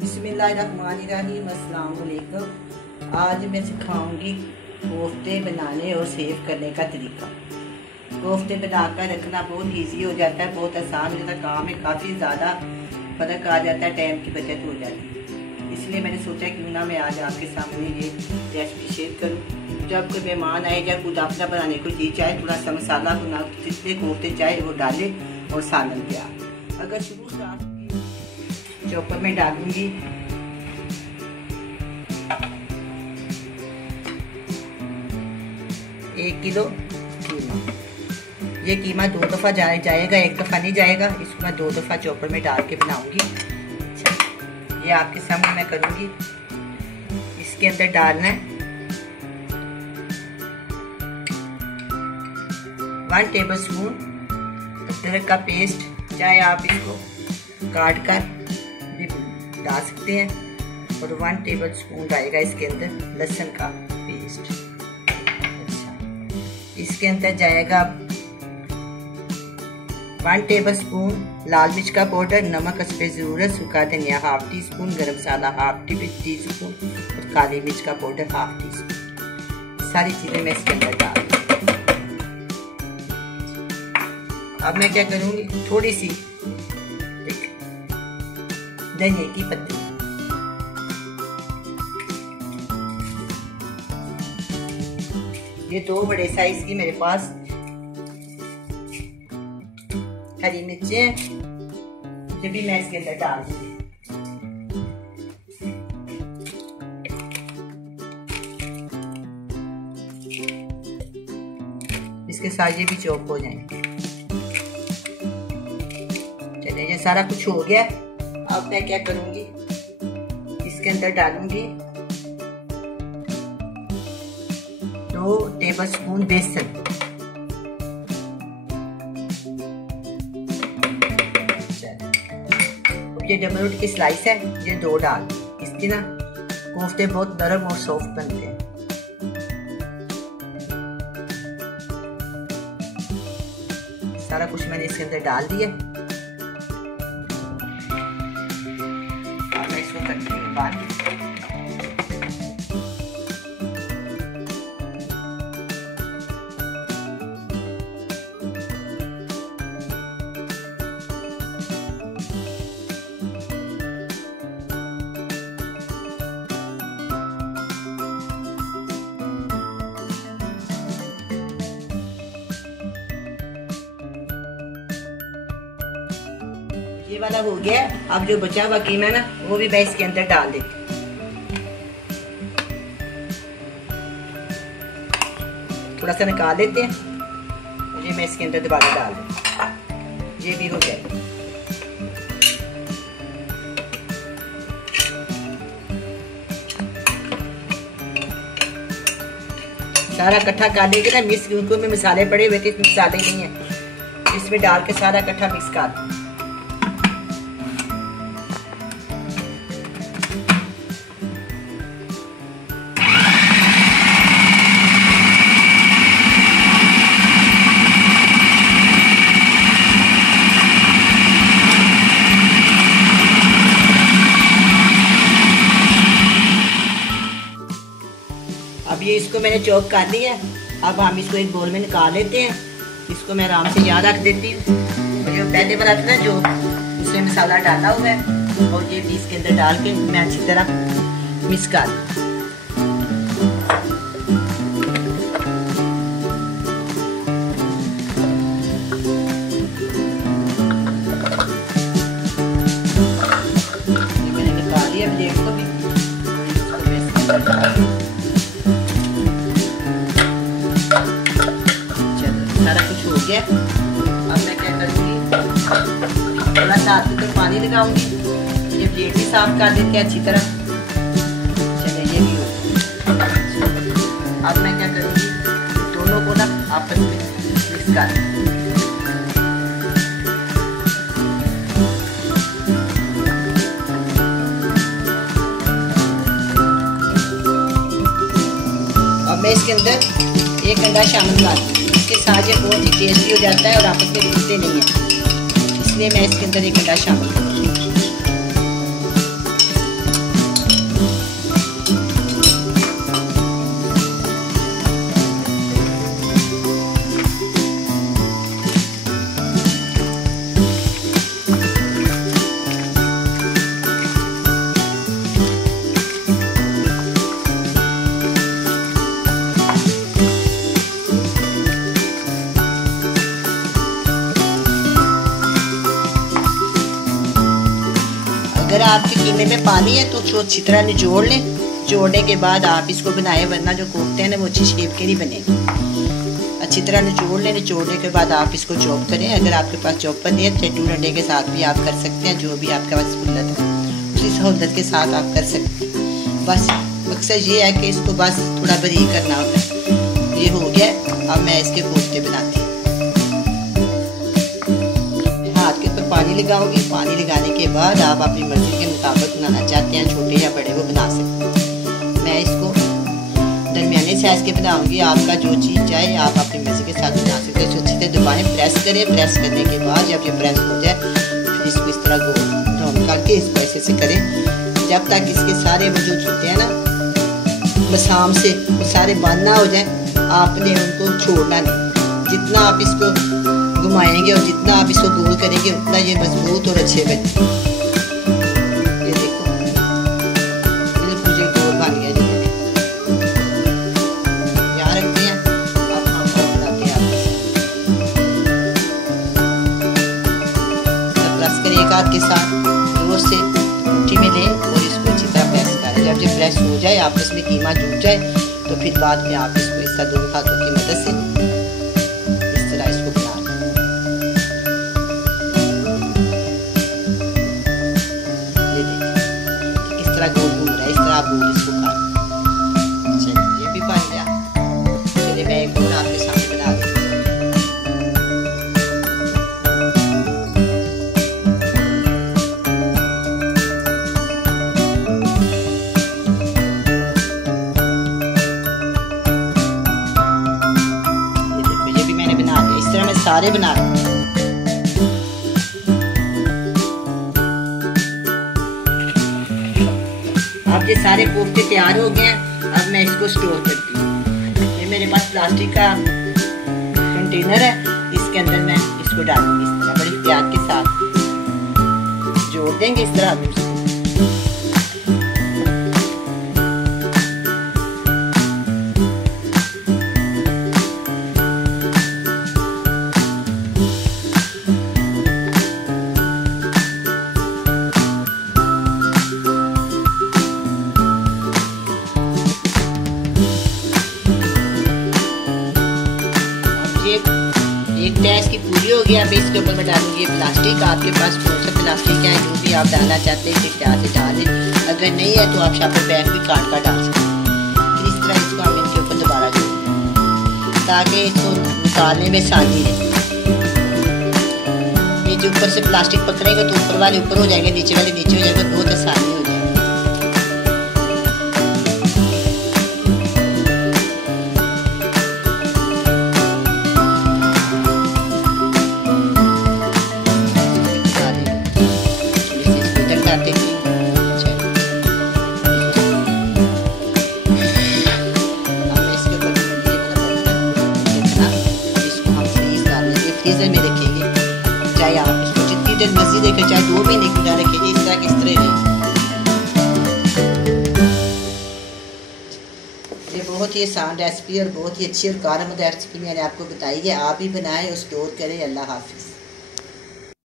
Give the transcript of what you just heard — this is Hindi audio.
बिस्मिल्लाहिर्रहमानिर्रहीम, अस्सलाम वालेकुम। आज मैं सिखाऊंगी कोफ्ते बनाने और सेव करने का तरीका। कोफ्ते बनाकर रखना बहुत इजी हो जाता है, बहुत आसान हो जाता है, काम में काफ़ी ज़्यादा फ़र्क आ जाता है, टाइम की बचत हो जाती है। इसलिए मैंने सोचा क्यों ना मैं आज आपके सामने ये रेसिपी शेयर करूँ। जब कोई मेहमान आए या कुछ अपना बनाने को जी चाहे, थोड़ा सा मसाला बना जितने कोफ्ते चाहे वो डाले और सालन तैयार। अगर शुरू से चॉपर में डालूंगी 1 किलो कीमा। ये कीमा 2 दफ़ा जाएगा, 1 दफ़ा नहीं जाएगा। इसको मैं 2 दफ़ा चॉपर में डाल के बनाऊंगी। ये आपके सामने मैं करूंगी। इसके अंदर डालना है 1 टेबलस्पून अदरक का पेस्ट, चाहे आप इसको काट कर भी डाल सकते हैं। और 1 टेबलस्पून डालेगा इसके अंदर लहसुन का पेस्ट। अच्छा, इसके अंदर जाएगा 1 टेबलस्पून लाल मिर्च का पाउडर, नमक हस्बे ज़रूरत, सूखा धनिया 1/2 टीस्पून, गरम मसाला 1/2 टीस्पून और काली मिर्च का पाउडर 1/2 टीस्पून। सारी चीज़ें मैं इसके अंदर डाल दूँ। अब मैं क्या करूँगी, थोड़ी सी धनिया की पत्ती, ये 2 बड़े साइज की मेरे पास हरी मिर्चें हैं, ये भी मैं इसके अंदर डाल दूंगी। इसके साथ ये भी चॉप हो जाएंगे। चलिए, ये सारा कुछ हो गया। अब मैं क्या करूंगी, इसके अंदर डालूंगी 2 टेबलस्पून बेसन। ये डबल रोटी की स्लाइस है, ये 2 डाल। इसके ना कोफ्ते बहुत नरम और सॉफ्ट बनते हैं। सारा कुछ मैंने इसके अंदर डाल दिया। अब मैं इसको करने के बाद ये वाला हो गया। अब जो बचा हुआ कीमा है ना, वो भी मैं इसके अंदर डाल देती हूँ। थोड़ा सा निकाल लेते हैं, ये मैं इसके अंदर दोबारा डाल देती। ये भी हो गया। सारा इकट्ठा कर लेंगे ना, मिक्स उनको में मसाले पड़े हुए थे, इसमें मसाले नहीं है, इसमें डाल के सारा इकट्ठा मिक्स कर। अब ये इसको मैंने चॉप कर लिया। अब हम इसको एक बोल में निकाल लेते हैं। इसको मैं आराम से यहाँ रख देती हूँ। जो पहले वाला था ना, जो उसमें मसाला डाला हुआ है, और ये भी इसके अंदर डाल के मैं अच्छी तरह मिक्स कर। मैंने निकाल लिया, देख को भी सारा कुछ हो गया। अब मैं क्या करूँगी, थोड़ा सा हाथ में पानी लगाऊंगी। ये प्लेट भी साफ कर देते हैं अच्छी तरह। चलिए, ये भी हो गया। अब मैं क्या करूँगी, दोनों को ना आपस में मिक्स कर। अब मैं इसके अंदर 1 अंडा शामिल कर दूँ। इसके साथ ये बहुत ही टेस्टी हो जाता है और आपस में रुकते नहीं है, इसलिए मैं इसके अंदर 1 अंडा शामिल करूँगी। अगर आपके कीमे में पानी है तो उसको अच्छी तरह निचोड़ लें। जोड़ने के बाद आप इसको बनाएं, वरना जो कोफ्ते हैं ना वो अच्छी शेप के नहीं बनेंगे। अच्छी तरह निचोड़ लें। निचोड़ने के बाद आप इसको चॉप करें। अगर आपके पास चॉपर नहीं है चट्टू डंडे के साथ भी आप कर सकते हैं, जो भी आपके पास सहूलत है उसी सहूलत के साथ आप कर सकते हैं। बस मकसद ये है कि इसको बस थोड़ा बारीक करना होता है। ये हो गया। अब मैं इसके कोफ्ते बनाती हूँ। हाथ के ऊपर पानी लगाओगी। पानी लगाने के बाद आप अपनी मर्जी के मुताबिक बनाना चाहते हैं, छोटे या बड़े वो बना सकते हैं। मैं इसको दरमियाने साइज के बनाऊंगी। आपका जो चीज़ चाहे आप अपनी मर्जी के साथ बना सकते हैं। अच्छी तरह दबाएं, प्रेस करें। प्रेस करने के बाद जब ये प्रेस हो जाए फिर इसको इस तरह गोल राउंड करके इसको ऐसे से करें जब तक इसके सारे वजूद होते हैं ना बसाम से वो सारे बंद ना हो जाए। आपने उनको छोड़ना नहीं। जितना आप इसको घुमाएंगे और जितना आप इसको गोल करेंगे उतना ये मजबूत और अच्छे बने। ये देखो बिल्कुल ये गोल बन गया। जी यहाँ रखते हैं। अब हम बनाते हैं। प्रेस करें एक हाथ के साथ जोर से मुट्ठी में लें और इसको अच्छी तरह प्रेस करें। जब ये प्रेस हो जाए आपस में कीमा जुड़ जाए तो फिर बाद में आप इसको इस तरह दोनों हाथों की मदद से इस तरह इसको बना लें। ये देखिए किस तरह गोल घूम रहा है। इस तरह आप गोल इसको काट। चलिए ये भी बन गया। चलिए मैं एक और आपके सामने बना देती हूँ। सारे बना रहे हैं। अब ये सारे कोफ्ते तैयार हो गए हैं। अब मैं इसको स्टोर करती हूँ। ये मेरे पास प्लास्टिक का कंटेनर है। इसके अंदर मैं इसको डालूंगी। इस तरह बड़ी एहतियात के साथ जोड़ देंगे इस तरह। एक टैस की पूरी हो गया। अब इसके ऊपर मैं डालूंगी प्लास्टिक। आपके पास कौन सा प्लास्टिक है जो भी आप डालना चाहते हैं इस प्याज से डाल दें। अगर नहीं है तो आप शापर पैक भी काट कर डाल सकते हैं। फिर इस तरह इसको हम इनके ऊपर दोबारा जोड़ ताकि इसको निकालने में आसानी है। ये जो ऊपर से प्लास्टिक पकड़ेगा तो ऊपर वाले ऊपर हो जाएंगे, नीचे वाले नीचे हो जाएंगे। बहुत आसानी हो जाएगी। फ्रीजर में रखेंगे, चाहे आप इसको जितनी देर मर्जी देखें, चाहे 2 महीने की रखेंगे। इस तरह किस तरह ये बहुत ही आसान रेसिपी और बहुत ही अच्छी और कारगर रेसिपी मैंने आपको बताई है। आप भी बनाएं और स्टोर करें। अल्लाह हाफिज़।